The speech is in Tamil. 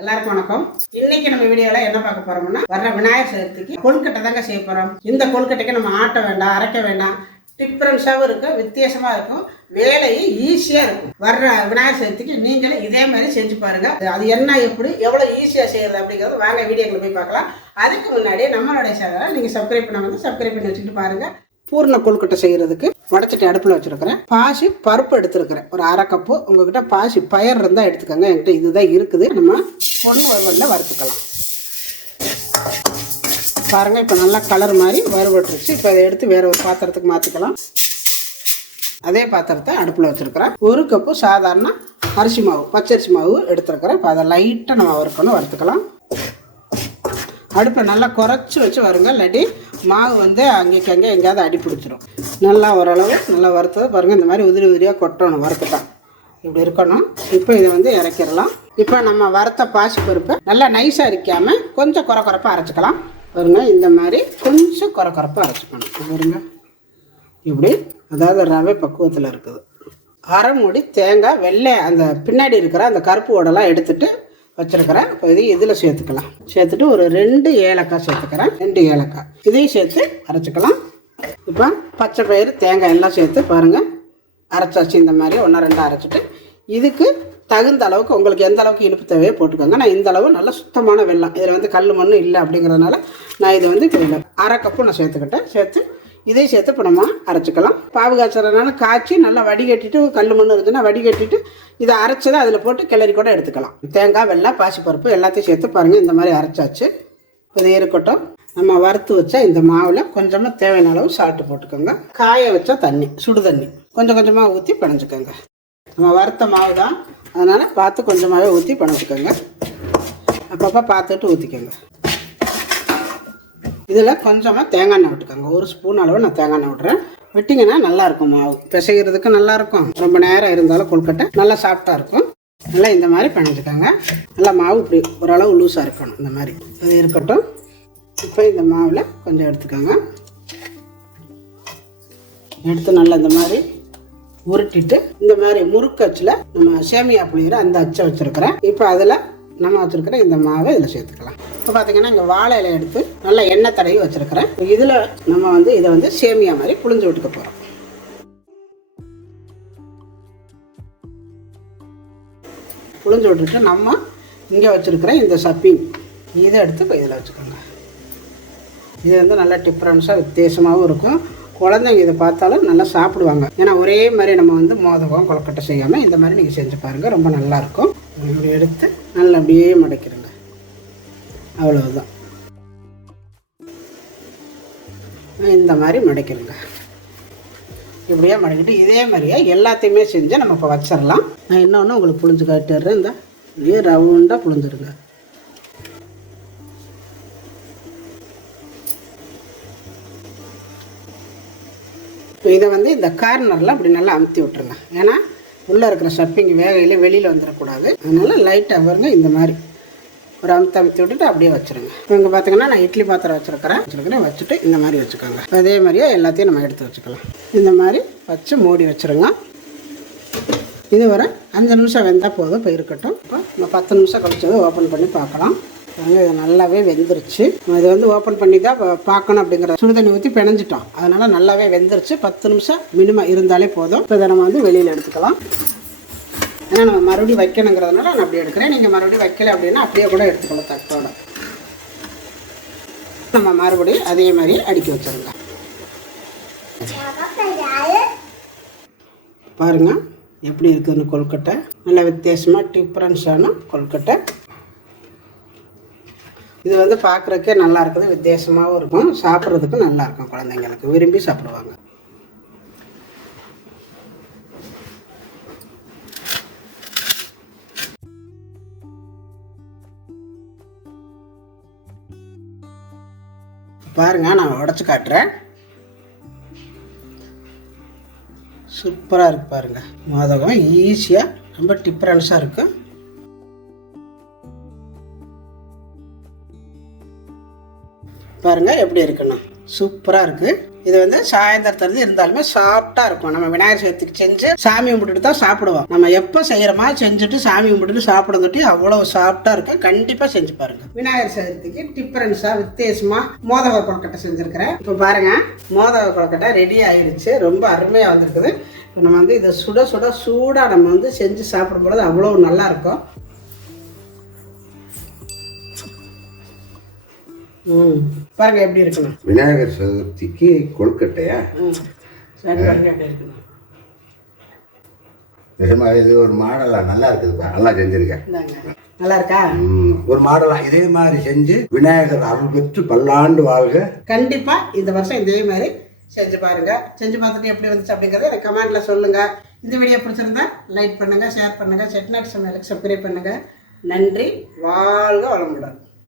எல்லாருக்கும் வணக்கம். இன்னைக்கு நம்ம வீடியோல என்ன பார்க்க போறோம்னா வர்ற விநாயகர் சதுர்த்திக்கு கொழுக்கட்டை தாங்க செய்ய போறோம். இந்த கொழுக்கட்டைக்கு நம்ம ஆட்ட வேண்டாம் அரைக்க வேண்டாம். டிஃப்ரென்ஸாகவும் இருக்கும் வித்தியாசமாக இருக்கும். வேலையும் ஈஸியாக இருக்கும். வர்ற விநாயகர் சதுர்த்திக்கு நீங்களும் இதே மாதிரி செஞ்சு பாருங்க. அது என்ன எப்படி எவ்வளோ ஈஸியாக செய்யறது அப்படிங்கிறது வாங்க வீடியோக்குள்ள போய் பார்க்கலாம். அதுக்கு முன்னாடி நம்மளுடைய சேனலை நீங்கள் சப்ஸ்கிரைப் பண்ண வந்து சப்ஸ்கிரைப் பண்ணி வச்சுட்டு பாருங்க. பூர்ண கொழுக்கட்டை செய்யறதுக்கு வடச்சட்டி அடுப்பில் வச்சிருக்கிறேன். பாசி பருப்பு எடுத்துருக்கிறேன். ஒரு அரை கப்பு. உங்ககிட்ட பாசி பயர் இருந்தால் எடுத்துக்கோங்க. என்கிட்ட இதுதான் இருக்குது. நம்ம பொண்ணு வறுவலில் வறுத்துக்கலாம். பாருங்க இப்போ நல்லா கலர் மாதிரி வறுபட்டுருச்சு. இப்போ அதை எடுத்து வேற ஒரு பாத்திரத்துக்கு மாற்றிக்கலாம் அதே பாத்திரத்தை அடுப்பில் வச்சுருக்கிறேன். ஒரு கப்பு சாதாரண அரிசி மாவு பச்சரிசி மாவு எடுத்துருக்கிறேன். இப்போ அதை லைட்டாக நம்ம வறுக்கணும் வறுத்துக்கலாம். அடுப்பை நல்லா குறைச்சி வச்சு வருங்க இல்லாட்டி மாவு வந்து அங்கேக்கு அங்கே எங்கேயாவது அடி பிடிச்சிரும். நல்லா ஓரளவு நல்லா வறுத்தது பாருங்கள் இந்த மாதிரி உதிரி உதிரியாக கொட்டணும் வறுத்துட்டா. இப்படி இருக்கணும். இப்போ இதை வந்து இறக்கிடலாம். இப்போ நம்ம வறுத்த பாசி பருப்பை நல்லா நைஸாக அரிக்காமல் கொஞ்சம் குறை குறைப்பாக அரைச்சிக்கலாம். பாருங்க இந்த மாதிரி கொஞ்சம் குறை குறைப்பாக அரைச்சிக்கணும். பாருங்க. இப்படி அதாவது ரவை பக்குவத்தில் இருக்குது. அரை மூடி தேங்காய் வெள்ளை அந்த பின்னாடி இருக்கிற அந்த கருப்பு ஓடெல்லாம் எடுத்துட்டு வச்சிருக்கிறேன். இப்போ இதையும் இதில் சேர்த்துக்கலாம். சேர்த்துட்டு ஒரு ரெண்டு ஏலக்காய் சேர்த்துக்கிறேன். ரெண்டு ஏலக்காய். இதையும் சேர்த்து அரைச்சிக்கலாம். இப்போ பச்சை பயிறு தேங்காய் எல்லாம் சேர்த்து பாருங்கள் அரைச்சாச்சு இந்த மாதிரி ஒன்றா ரெண்டாக அரைச்சிட்டு இதுக்கு தகுந்த அளவுக்கு உங்களுக்கு எந்த அளவுக்கு இனிப்பு தேவையோ போட்டுக்கோங்க. நான் இந்த அளவு நல்லா சுத்தமான வெல்லம். இதில் வந்து கல் மண் இல்லை அப்படிங்கிறதுனால நான் இதை வந்து அரை கப்பு நான் சேர்த்துக்கிட்டேன். சேர்த்து இதையும் சேர்த்து இப்போ நம்ம அரைச்சிக்கலாம். பாவு காய்ச்சறதுனால காய்ச்சி நல்லா வடிகட்டிட்டு கல் மண் இருந்துச்சுன்னா வடிகட்டிட்டு இதை அரைச்சதை அதில் போட்டு கிளறி கூட எடுத்துக்கலாம். தேங்காய் வெள்ளை பாசிப்பருப்பு எல்லாத்தையும் சேர்த்து பாருங்கள் இந்த மாதிரி அரைச்சாச்சு. இது இருக்கட்டும். நம்ம வறுத்து வச்சா இந்த மாவில் கொஞ்சமாக தேவையான அளவு சால்ட்டு போட்டுக்கோங்க. காய வச்சா தண்ணி சுடு தண்ணி கொஞ்சம் கொஞ்சமாக ஊற்றி பிணைஞ்சிக்கோங்க. நம்ம வறுத்த மாவு தான். அதனால் பார்த்து கொஞ்சமாகவே ஊற்றி பிணைஞ்சிக்கோங்க. அப்பப்போ பார்த்துட்டு ஊற்றிக்கோங்க இதில் கொஞ்சமாக தேங்காய் எண்ணெய் விட்டுக்கோங்க. ஒரு ஸ்பூன் அளவு நான் தேங்காய் எண்ணெய் விட்றேன். விட்டிங்கன்னா நல்லாயிருக்கும் மாவு. பிசைகிறதுக்கு நல்லாயிருக்கும் ரொம்ப நேரம் இருந்தாலும் கொழுக்கட்டை நல்லா சாஃப்டாக இருக்கும். நல்லா இந்த மாதிரி பண்ணிட்டுக்கோங்க. நல்லா மாவு இப்படி ஓரளவு லூஸாக இருக்கணும். இந்த மாதிரி. அது இருக்கட்டும். இப்போ இந்த மாவில் கொஞ்சம் எடுத்துக்கோங்க. எடுத்து நல்லா இந்த மாதிரி உருட்டிட்டு இந்த மாதிரி முறுக்கு அச்சில் நம்ம சேமியா புளிகிற அந்த அச்சை வச்சுருக்கிறேன். இப்போ அதில் நம்ம வச்சுருக்கிற இந்த மாவை இதில் சேர்த்துக்கலாம். இப்போ பார்த்தீங்கன்னா இங்கே வாழை இலை எடுத்து நல்லா எண்ணெய் தடவி வச்சுருக்கிறேன். இதில் நம்ம வந்து இதை வந்து சேமியா மாதிரி புளிஞ்சு விட்டுக்க போகிறோம் புளிஞ்சு விட்டுட்டு நம்ம இங்கே வச்சுருக்கிற இந்த சப்பிங் இதை எடுத்து இப்போ இதில் வச்சுக்கோங்க. இது வந்து நல்லா டிஃப்ரென்ஸாக வித்தியாசமாகவும் இருக்கும். குழந்தைங்க இதை பார்த்தாலும் நல்லா சாப்பிடுவாங்க. ஏன்னா ஒரே மாதிரி நம்ம வந்து மோதகம் கொலக்கட்டை செய்யாமல் இந்த மாதிரி நீங்கள் செஞ்சு பாருங்கள் ரொம்ப நல்லாயிருக்கும் எடுத்து நல்லா அப்படியே மடைக்கிறேன் அவ்வளவுதான். இந்த மாதிரி மடக்கிடுங்க இப்படியே மடக்கிட்டு இதே மாதிரியே எல்லாத்தையுமே செஞ்சு நம்ம இப்போ வச்சிடலாம். நான் இன்னொன்று உங்களுக்கு புளிஞ்சு காட்டிடுறேன் இந்த இப்படியே ரவுண்டாக புளிஞ்சிருங்க இப்போ இதை வந்து இந்த கார்னரில் அப்படி நல்லா அமுத்தி விட்டுருங்க. ஏன்னா உள்ளே இருக்கிற ஷப்பிங் வேகையில் வெளியில் வந்துடக்கூடாது அதனால் லைட்டாக வருங்க இந்த மாதிரி. ஒரு அமுத்தி அமுத்தி விட்டுட்டு அப்படியே வச்சுருங்க. இங்கே பார்த்தீங்கன்னா நான் இட்லி பாத்திரம் வச்சுருக்கிறேன். வச்சுருக்கிறேன் வச்சுட்டு இந்த மாதிரி வச்சுக்கோங்க. அதே மாதிரியே எல்லாத்தையும் நம்ம எடுத்து வச்சுக்கலாம். இந்த மாதிரி வச்சு மூடி வச்சுருங்க. இது வர அஞ்சு நிமிஷம் வெந்தால் போதும் இப்போ இருக்கட்டும். இப்போ நம்ம பத்து நிமிஷம் கழிச்சது ஓப்பன் பண்ணி பார்க்கலாம். இது நல்லாவே வெந்துருச்சு. இது வந்து ஓப்பன் பண்ணி தான் பார்க்கணும் அப்படிங்கிற சுடுதண்ணி ஊற்றி பிணைஞ்சிட்டோம். அதனால் நல்லாவே வெந்துருச்சு. பத்து நிமிஷம் மினிமம் இருந்தாலே போதும். இப்போ இதை நம்ம வந்து வெளியில் எடுத்துக்கலாம். ஏன்னா நம்ம மறுபடியும் வைக்கணுங்கிறதுனால நான் அப்படியே எடுக்கிறேன். நீங்கள் மறுபடியும் வைக்கல அப்படின்னா அப்படியே கூட எடுத்துக்கொள்ள தட்டோட. நம்ம மறுபடியும் அதே மாதிரி அடுக்கி வச்சிருங்க. பாருங்க எப்படி இருக்குதுன்னு கொல்கட்டை. நல்ல வித்தியாசமாக டிஃப்ரென்ஸான கொல்கட்டை. இது வந்து பார்க்குறக்கே நல்லா இருக்குது வித்தியாசமாகவும் இருக்கும் சாப்பிட்றதுக்கும் நல்லா இருக்கும் குழந்தைங்களுக்கு. விரும்பி சாப்பிடுவாங்க. பாருங்க நான் உடச்சி காட்டுறேன். சூப்பராக இருக்கு பாருங்க. மோதகம் ஈஸியாக ரொம்ப டிஃப்ரென்ஸாக இருக்கும் பாருங்க எப்படி இருக்குன்னு சூப்பராக இருக்குது இது வந்து சாயந்தரத்துலேருந்து இருந்தாலுமே சாஃப்டாக இருக்கும். நம்ம விநாயகர் சதுர்த்திக்கு செஞ்சு சாமி கும்பிட்டுட்டு தான் சாப்பிடுவோம். நம்ம எப்போ செய்கிறோமா செஞ்சுட்டு சாமி கும்பிட்டுட்டு சாப்பிடுங்கட்டி அவ்வளோ சாஃப்டாக இருக்கும் கண்டிப்பாக செஞ்சு பாருங்க. விநாயகர் சதுர்த்திக்கு டிஃப்ரென்ஸாக வித்தியாசமாக மோதக கொழுக்கட்டை செஞ்சுருக்கிறேன். இப்போ பாருங்க மோதக கொழுக்கட்டை ரெடி ஆயிடுச்சு ரொம்ப அருமையாக வந்திருக்குது. நம்ம வந்து இதை சுட சுட சூடாக நம்ம வந்து செஞ்சு சாப்பிடும்போது அவ்வளோ நல்லா பாருங்க எப்படி இருக்கணும் விநாயகர் சதுர்த்திக்கு கொழுக்கட்டையா? நிஜமா இது ஒரு மாடலா? நல்லா இருக்குதுப்பா நல்லா செஞ்சிருக்கேன் நல்லா இருக்கா? ஒரு மாடலா? இதே மாதிரி செஞ்சு விநாயகர் அருள் பெற்று பல்லாண்டு வாழ்க. கண்டிப்பா இந்த வருஷம் இதே மாதிரி செஞ்சு பாருங்க. செஞ்சு பார்த்துட்டு எப்படி வந்துச்சு அப்படிங்கறத எனக்கு கமெண்ட்ல சொல்லுங்க. இந்த வீடியோ பிடிச்சிருந்தா லைக் பண்ணுங்க ஷேர் பண்ணுங்க செட்நாட் சமையலுக்கு சப்ஸ்கிரைப் பண்ணுங்க. நன்றி வாழ்க வளமுடன்.